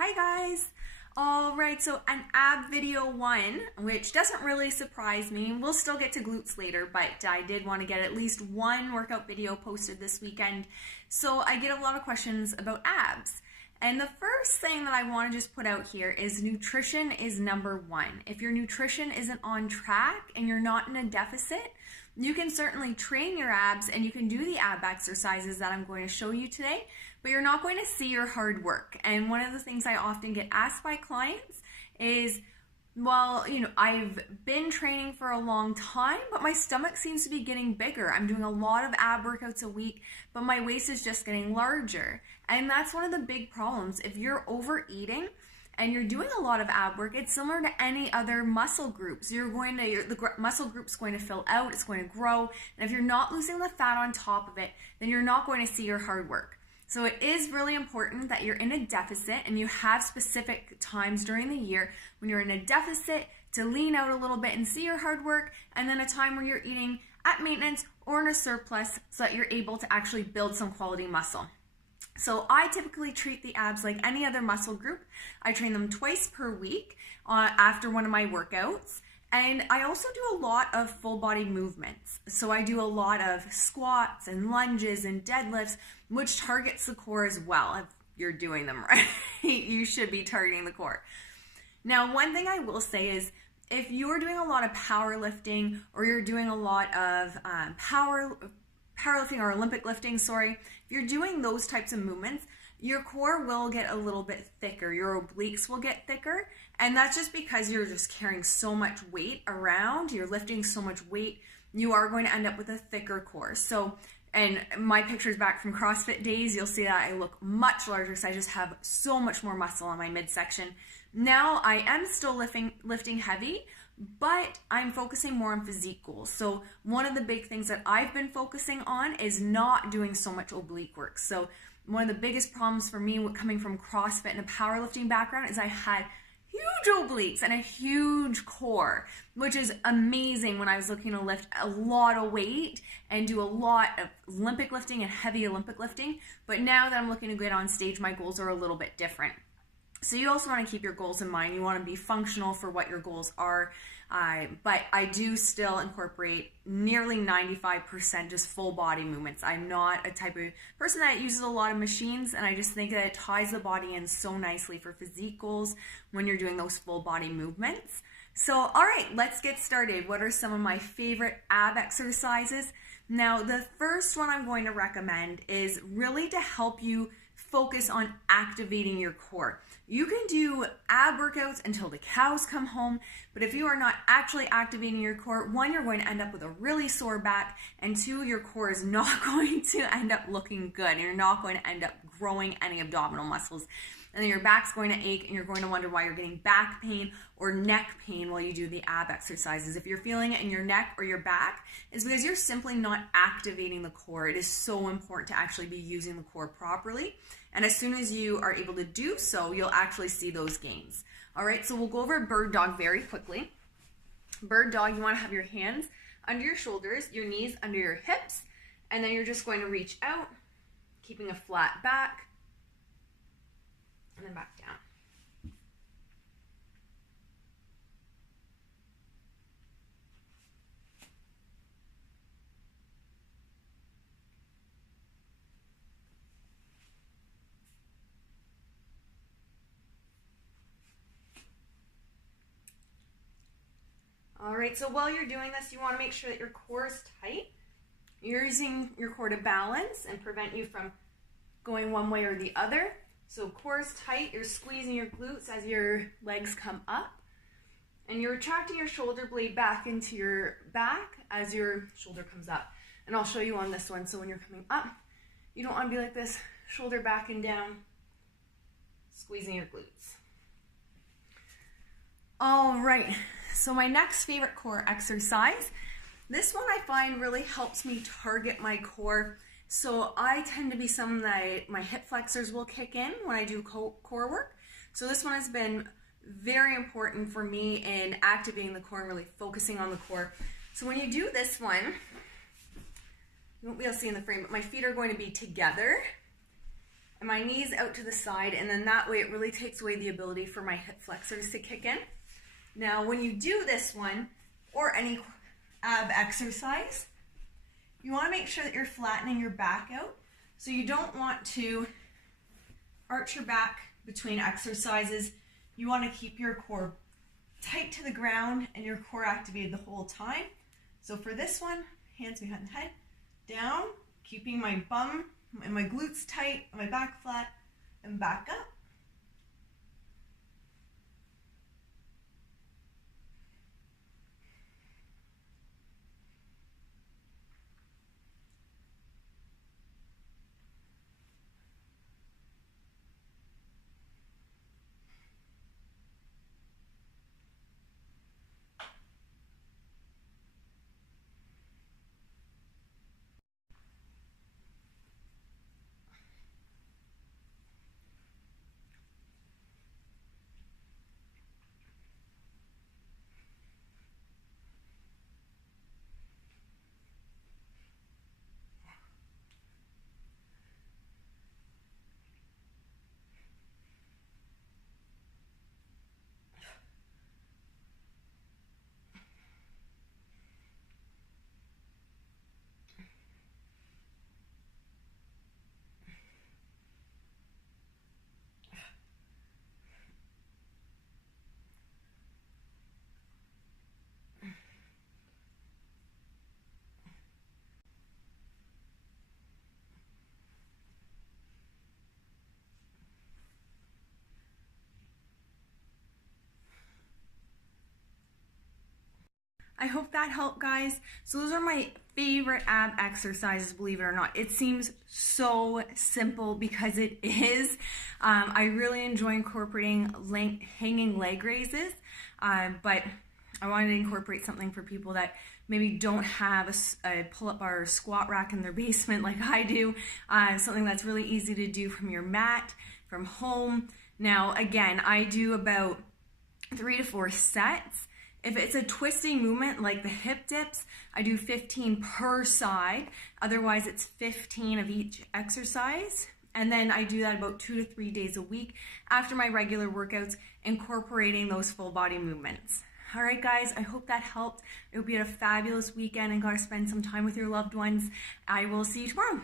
Hi guys! Alright, so an ab video one, which doesn't really surprise me. We'll still get to glutes later, but I did want to get at least one workout video posted this weekend. So I get a lot of questions about abs. And the first thing that I want to just put out here is nutrition is number one. If your nutrition isn't on track and you're not in a deficit, you can certainly train your abs and you can do the ab exercises that I'm going to show you today, but you're not going to see your hard work. And one of the things I often get asked by clients is, well, I've been training for a long time, but my stomach seems to be getting bigger. I'm doing a lot of ab workouts a week, but my waist is just getting larger. And that's one of the big problems. If you're overeating and you're doing a lot of ab work, it's similar to any other muscle groups. The muscle group's going to fill out, it's going to grow. And if you're not losing the fat on top of it, then you're not going to see your hard work. So it is really important that you're in a deficit and you have specific times during the year when you're in a deficit to lean out a little bit and see your hard work, and then a time where you're eating at maintenance or in a surplus so that you're able to actually build some quality muscle. So I typically treat the abs like any other muscle group. I train them twice per week after one of my workouts. And I also do a lot of full body movements. So I do a lot of squats and lunges and deadlifts, which targets the core as well. If you're doing them right, you should be targeting the core. Now, one thing I will say is if you're doing a lot of powerlifting or you're doing a lot of powerlifting or Olympic lifting, if you're doing those types of movements, your core will get a little bit thicker. Your obliques will get thicker. And that's just because you're just carrying so much weight around. You're lifting so much weight. You are going to end up with a thicker core. So, and my pictures back from CrossFit days, you'll see that I look much larger because I just have so much more muscle on my midsection. Now I am still lifting heavy, but I'm focusing more on physique goals. So one of the big things that I've been focusing on is not doing so much oblique work. So one of the biggest problems for me coming from CrossFit and a powerlifting background is I had huge obliques and a huge core, which is amazing when I was looking to lift a lot of weight and do a lot of Olympic lifting and heavy Olympic lifting. But now that I'm looking to get on stage, my goals are a little bit different. So you also want to keep your goals in mind. You want to be functional for what your goals are. But I do still incorporate nearly 95% just full body movements. I'm not a type of person that uses a lot of machines, and I just think that it ties the body in so nicely for physique goals when you're doing those full body movements. So, all right, let's get started. What are some of my favorite ab exercises? Now, the first one I'm going to recommend is really to help you focus on activating your core. You can do ab workouts until the cows come home, but if you are not actually activating your core, one, you're going to end up with a really sore back, and two, your core is not going to end up looking good, and you're not going to end up growing any abdominal muscles. And then your back's going to ache, and you're going to wonder why you're getting back pain or neck pain while you do the ab exercises. If you're feeling it in your neck or your back, it's because you're simply not activating the core. It is so important to actually be using the core properly. And as soon as you are able to do so, you'll actually see those gains. All right, so we'll go over bird dog very quickly. Bird dog, you want to have your hands under your shoulders, your knees under your hips, and then you're just going to reach out, keeping a flat back, and then back down. All right, so while you're doing this, you want to make sure that your core is tight. You're using your core to balance and prevent you from going one way or the other. So core is tight, you're squeezing your glutes as your legs come up, and you're retracting your shoulder blade back into your back as your shoulder comes up. And I'll show you on this one. So when you're coming up, you don't want to be like this, shoulder back and down, squeezing your glutes. All right, so my next favorite core exercise, this one I find really helps me target my core. So I tend to be someone that my hip flexors will kick in when I do core work. So this one has been very important for me in activating the core and really focusing on the core. So when you do this one, you won't be able to see in the frame, but my feet are going to be together and my knees out to the side, and then that way it really takes away the ability for my hip flexors to kick in. Now, when you do this one, or any ab exercise, you want to make sure that you're flattening your back out. So you don't want to arch your back between exercises. You want to keep your core tight to the ground and your core activated the whole time. So for this one, hands behind the head, down, keeping my bum and my glutes tight, my back flat, and back up. I hope that helped, guys. So those are my favorite ab exercises, believe it or not. It seems so simple because it is. I really enjoy incorporating hanging leg raises, but I wanted to incorporate something for people that maybe don't have a pull-up bar or squat rack in their basement like I do. Something that's really easy to do from your mat, from home. Now, again, I do about 3 to 4 sets. If it's a twisting movement like the hip dips, I do 15 per side. Otherwise, it's 15 of each exercise. And then I do that about 2 to 3 days a week after my regular workouts, incorporating those full body movements. All right, guys, I hope that helped. I hope you had a fabulous weekend and got to spend some time with your loved ones. I will see you tomorrow.